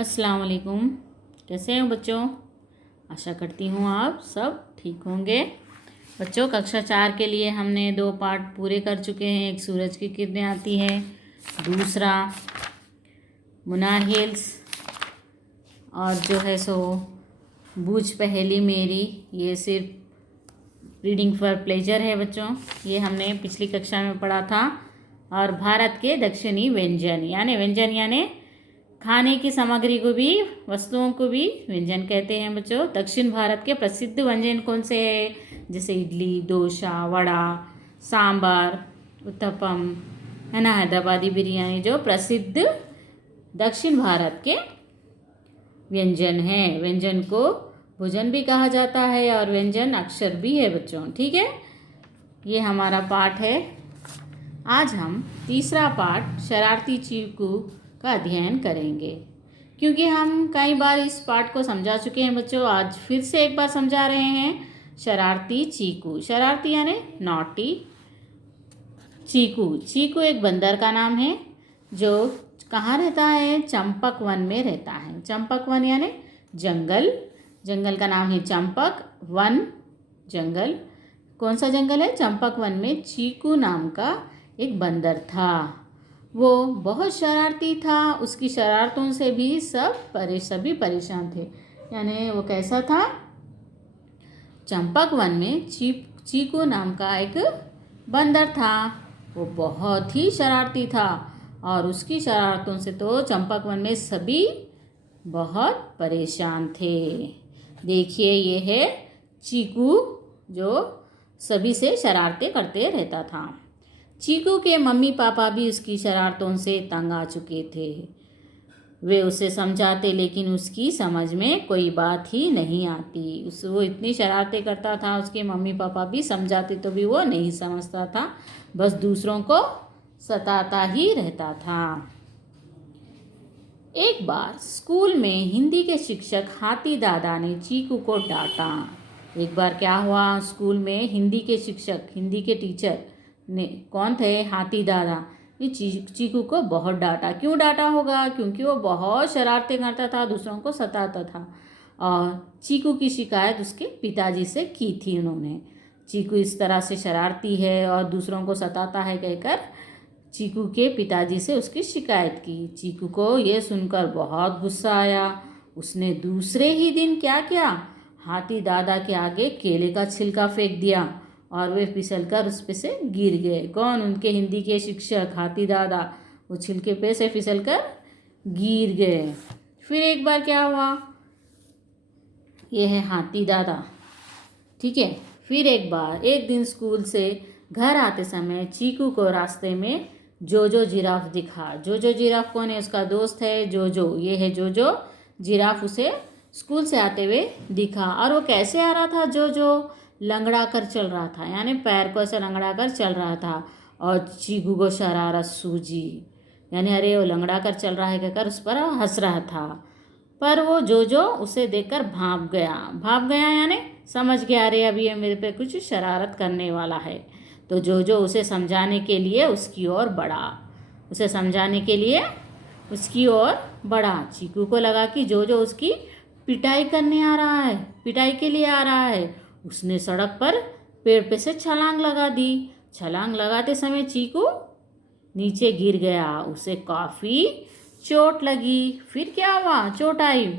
अस्सलाम वालेकुम। कैसे हैं बच्चों? आशा करती हूँ आप सब ठीक होंगे। बच्चों, कक्षा 4 के लिए हमने 2 पार्ट पूरे कर चुके हैं। एक सूरज की किरणें आती है, दूसरा मुनार हिल्स और जो है सो बूझ पहेली मेरी। ये सिर्फ रीडिंग फॉर प्लेजर है बच्चों। ये हमने पिछली कक्षा में पढ़ा था। और भारत के दक्षिणी व्यंजन यानी खाने की सामग्री को भी, वस्तुओं को भी व्यंजन कहते हैं बच्चों। दक्षिण भारत के प्रसिद्ध व्यंजन कौन से हैं? जैसे इडली, डोसा, वड़ा, सांभर, उत्तपम, है ना, हैदराबादी बिरयानी, जो प्रसिद्ध दक्षिण भारत के व्यंजन हैं। व्यंजन को भोजन भी कहा जाता है और व्यंजन अक्षर भी है बच्चों। ठीक है, ये हमारा पाठ है। आज हम तीसरा पाठ शरारती चीकू का अध्ययन करेंगे। क्योंकि हम कई बार इस पाठ को समझा चुके हैं बच्चों, आज फिर से एक बार समझा रहे हैं। शरारती चीकू, शरारती यानी नॉटी, चीकू, चीकू एक बंदर का नाम है जो कहाँ रहता है? चंपक वन में रहता है। चंपक वन यानी जंगल, जंगल का नाम है चंपक वन, जंगल। कौन सा जंगल है? चंपक वन में चीकू नाम का एक बंदर था। वो बहुत शरारती था, उसकी शरारतों से भी सभी परेशान थे। यानी वो कैसा था? चंपक वन में चीकू नाम का एक बंदर था। वो बहुत ही शरारती था और उसकी शरारतों से तो चंपक वन में सभी बहुत परेशान थे। देखिए, ये है चीकू जो सभी से शरारतें करते रहता था। चीकू के मम्मी पापा भी उसकी शरारतों से तंग आ चुके थे। वे उसे समझाते लेकिन उसकी समझ में कोई बात ही नहीं आती। वो इतनी शरारतें करता था, उसके मम्मी पापा भी समझाते तो भी वो नहीं समझता था, बस दूसरों को सताता ही रहता था। एक बार स्कूल में हिंदी के शिक्षक हाथी दादा ने चीकू को डांटा। एक बार क्या हुआ? स्कूल में हिंदी के शिक्षक, हिंदी के टीचर ने, कौन थे? हाथी दादा, ये चीकू को बहुत डांटा। क्यों डांटा होगा? क्योंकि वो बहुत शरारतें करता था, दूसरों को सताता था। और चीकू की शिकायत उसके पिताजी से की थी उन्होंने। चीकू इस तरह से शरारती है और दूसरों को सताता है कहकर चीकू के पिताजी से उसकी शिकायत की। चीकू को ये सुनकर बहुत गुस्सा आया। उसने दूसरे ही दिन क्या किया? हाथी दादा के आगे केले का छिलका फेंक दिया और वे फिसलकर उस पे से गिर गए। कौन? उनके हिंदी के शिक्षक हाथी दादा। वो छिलके पे से फिसलकर गिर गए। फिर एक बार क्या हुआ? ये है हाथी दादा, ठीक है। फिर एक दिन स्कूल से घर आते समय चीकू को रास्ते में जोजो जिराफ दिखा। जोजो जिराफ कौन है? उसका दोस्त है जोजो। ये है जोजो जिराफ, उसे स्कूल से आते हुए दिखा। और वो कैसे आ रहा था? जोजो लंगड़ा कर चल रहा था, यानी पैर को ऐसे लंगड़ा कर चल रहा था। और चीकू को शरारत सूझी, यानी अरे वो लंगड़ा कर चल रहा है कहकर उस पर हंस रहा था। पर वो जोजो उसे देखकर भाग गया यानी समझ गया, अरे अभी ये मेरे पे कुछ शरारत करने वाला है। तो जोजो उसे समझाने के लिए उसकी ओर बढ़ा। चीकू को लगा कि जोजो उसकी पिटाई के लिए आ रहा है। उसने सड़क पर पेड़ पे से छलांग लगा दी। छलांग लगाते समय चीकू नीचे गिर गया। उसे काफ़ी चोट लगी। फिर क्या हुआ? चोट आई।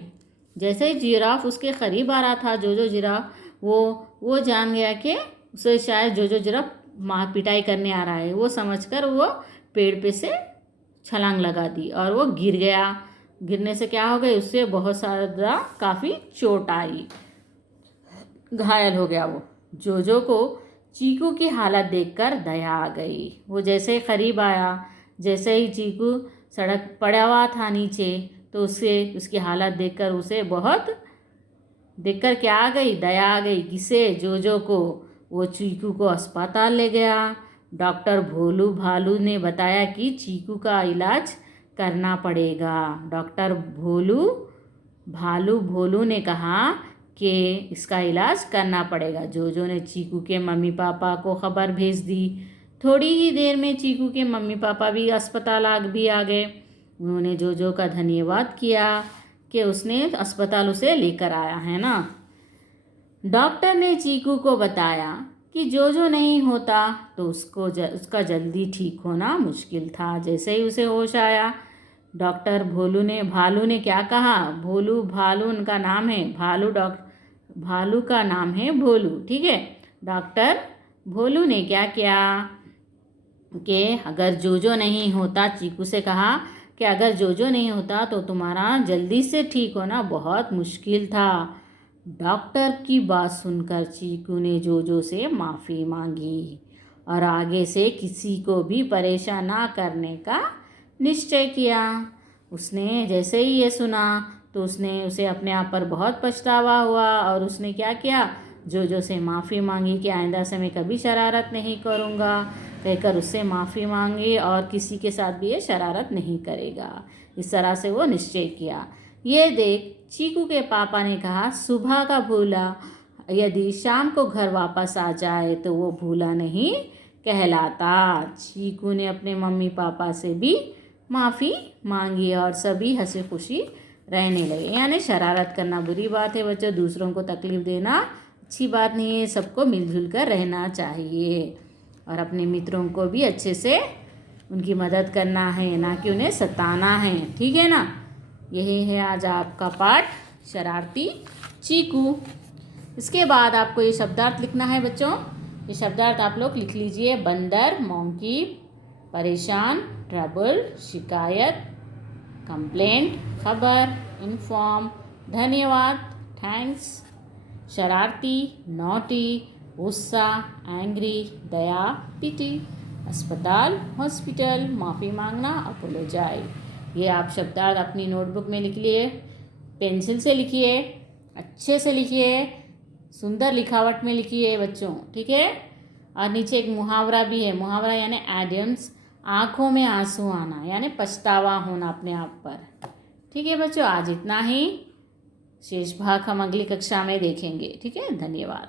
जैसे ही जिराफ उसके करीब आ रहा था, जोजो जिराफ, वो जान गया कि उसे शायद जोजो जिराफ पिटाई करने आ रहा है। वो समझकर वो पेड़ पे से छलांग लगा दी और वो गिर गया। गिरने से क्या हो गई? उससे बहुत सारा काफ़ी चोट आई, घायल हो गया वो। जोजो को चीकू की हालत देखकर दया आ गई। वो जैसे करीब आया, जैसे ही चीकू सड़क पड़ा हुआ था नीचे, तो उसकी हालत देखकर क्या आ गई? दया आ गई। किसे? जोजो को। वो चीकू को अस्पताल ले गया। डॉक्टर भोलू भालू ने बताया कि चीकू का इलाज करना पड़ेगा। डॉक्टर भोलू ने कहा कि इसका इलाज करना पड़ेगा। जोजो ने चीकू के मम्मी पापा को खबर भेज दी। थोड़ी ही देर में चीकू के मम्मी पापा भी अस्पताल आ गए। उन्होंने जोजो का धन्यवाद किया। कि उसने अस्पताल उसे लेकर आया है ना। डॉक्टर ने चीकू को बताया कि जो नहीं होता तो उसका जल्दी ठीक होना मुश्किल था। जैसे ही उसे होश आया, डॉक्टर भालू ने क्या कहा? भालू उनका नाम है। भालू का नाम है भोलू, ठीक है। डॉक्टर भोलू ने क्या किया कि अगर जो नहीं होता, चीकू से कहा कि अगर जो नहीं होता तो तुम्हारा जल्दी से ठीक होना बहुत मुश्किल था। डॉक्टर की बात सुनकर चीकू ने जो से माफ़ी मांगी और आगे से किसी को भी परेशान ना करने का निश्चय किया। उसने जैसे ही ये सुना तो उसे अपने आप पर बहुत पछतावा हुआ और उसने क्या किया, जो से माफ़ी मांगी कि आइंदा से मैं कभी शरारत नहीं करूँगा कहकर उससे माफ़ी मांगी और किसी के साथ भी ये शरारत नहीं करेगा। इस तरह से वो निश्चय किया। ये देख चीकू के पापा ने कहा, सुबह का भूला यदि शाम को घर वापस आ जाए तो वो भूला नहीं कहलाता। चीकू ने अपने मम्मी पापा से भी माफ़ी मांगी और सभी हंसी खुशी रहने लगे। यानी शरारत करना बुरी बात है बच्चों, दूसरों को तकलीफ़ देना अच्छी बात नहीं है। सबको मिलजुल कर रहना चाहिए और अपने मित्रों को भी अच्छे से उनकी मदद करना है, ना कि उन्हें सताना है, ठीक है ना। यही है आज आपका पाठ शरारती चीकू। इसके बाद आपको ये शब्दार्थ लिखना है बच्चों। ये शब्दार्थ आप लोग लिख लीजिए। बंदर मॉन्की, परेशान ट्रबल, शिकायत कंप्लेंट, खबर इन्फॉर्म, धन्यवाद थैंक्स, शरारती नॉटी, गुस्सा एंग्री, दया पिटी, अस्पताल हॉस्पिटल, माफ़ी मांगना अपोलोजाइज। ये आप शब्दार्थ अपनी नोटबुक में लिख लिए, पेंसिल से लिखिए, अच्छे से लिखिए, सुंदर लिखावट में लिखिए बच्चों, ठीक है। और नीचे एक मुहावरा भी है। मुहावरा यानी एडियम्स, आँखों में आंसू आना यानी पछतावा होना अपने आप पर, ठीक है बच्चों। आज इतना ही, शेष भाग हम अगली कक्षा में देखेंगे, ठीक है। धन्यवाद।